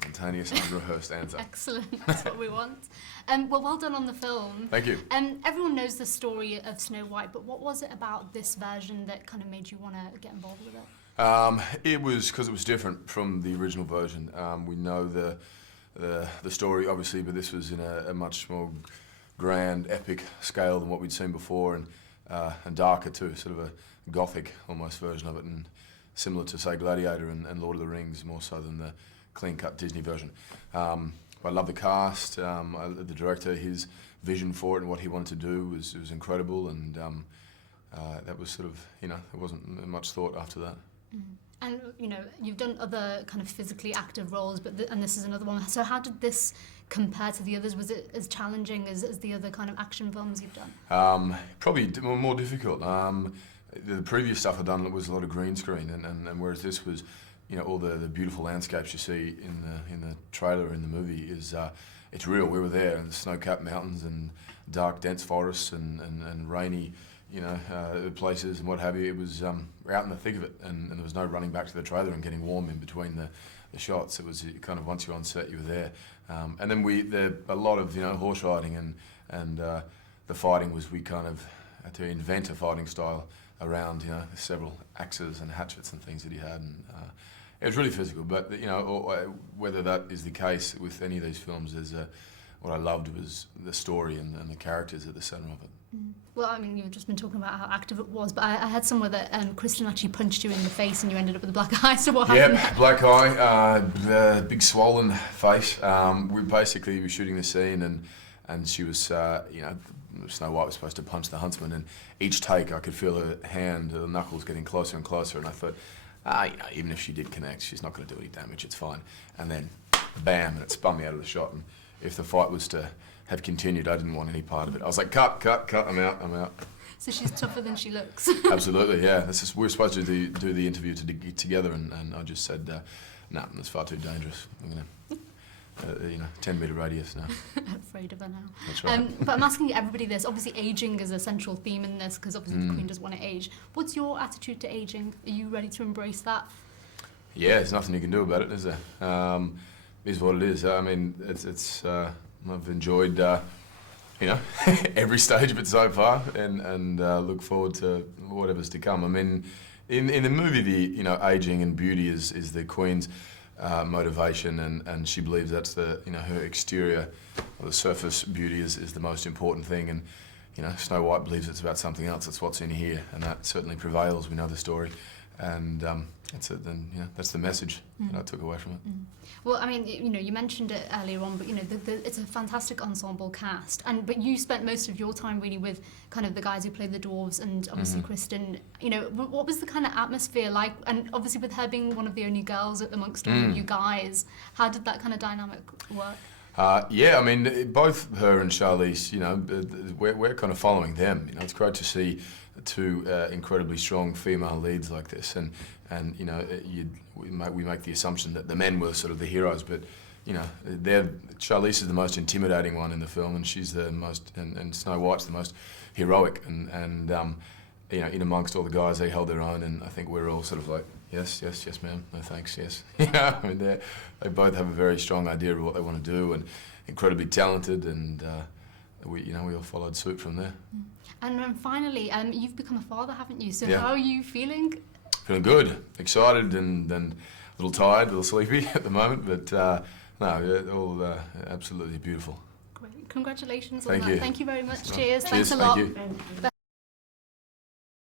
Spontaneous, unrehearsed answer. Excellent, that's what we want. Well done on the film. Thank you. Everyone knows the story of Snow White, but what was it about this version that kind of made you want to get involved with it? It was because it was different from the original version. We know the story, obviously, but this was in a much more grand, epic scale than what we'd seen before, and darker too, sort of a gothic almost version of it, and similar to, say, Gladiator and Lord of the Rings, more so than the clean-cut Disney version. I love the cast, the director, his vision for it and what he wanted to do was incredible, and that was sort of, there wasn't much thought after that. Mm. And, you've done other kind of physically active roles, and this is another one. So how did this compare to the others? Was it as challenging as the other kind of action films you've done? Probably more difficult. The previous stuff I'd done was a lot of green screen, and whereas this was, all the beautiful landscapes you see in the trailer, in the movie, is it's real. We were there, and the snow-capped mountains and dark, dense forests and rainy, places and what have you. It was we're out in the thick of it, and there was no running back to the trailer and getting warm in between the shots. It was kind of, once you're on set, you were there. And then a lot of horse riding and the fighting was, we kind of had to invent a fighting style around several axes and hatchets and things that he had, and it was really physical. But whether that is the case with any of these films, what I loved was the story and the characters at the centre of it. Mm. Well, I mean, you've just been talking about how active it was, but I heard somewhere that Kristen actually punched you in the face and you ended up with a black eye. So what happened? Yep, black eye, big swollen face. We basically were shooting the scene, and she was, Snow White was supposed to punch the Huntsman, and each take I could feel her hand, her knuckles getting closer and closer, and I thought, even if she did connect, she's not going to do any damage, it's fine. And then, bam, and it spun me out of the shot, and if the fight was to have continued, I didn't want any part of it. I was like, cut, I'm out. So she's tougher than she looks. Absolutely, yeah. We were supposed to do the interview together, and I just said, no, that's far too dangerous. I'm going to, 10-metre radius now. Afraid of her now. That's right. But I'm asking everybody this. Obviously, ageing is a central theme in this, because obviously the Queen doesn't want to age. What's your attitude to ageing? Are you ready to embrace that? Yeah, there's nothing you can do about it, is there? It is what it is. I mean, it's I've enjoyed, every stage of it so far, and look forward to whatever's to come. I mean, in the movie, the aging and beauty is the Queen's motivation, and she believes that's her exterior, or the surface beauty is the most important thing, and Snow White believes it's about something else. It's what's in here, and that certainly prevails. We know the story, and that's it. Then that's the message that I took away from it. Mm. Well, I mean, you mentioned it earlier on, but it's a fantastic ensemble cast, but you spent most of your time really with kind of the guys who played the dwarves, and obviously Kristen. What was the kind of atmosphere like? And obviously, with her being one of the only girls amongst all of you guys, how did that kind of dynamic work? Yeah, I mean, both her and Charlize, we're kind of following them. It's great to see two incredibly strong female leads like this, and we make the assumption that the men were sort of the heroes, but Charlize is the most intimidating one in the film, and she's the most, and Snow White's the most heroic, and in amongst all the guys, they held their own, and I think we're all sort of like, yes, ma'am, no thanks, yes. I mean, they both have a very strong idea of what they want to do, and incredibly talented, and we all followed suit from there. And then finally, you've become a father, haven't you? So yeah. How are you feeling? Feeling good, excited, and a little tired, a little sleepy at the moment, but no, all absolutely beautiful. Great, congratulations on Thank that. you. Thanks a lot. Cheers. Thanks a lot. Thank you.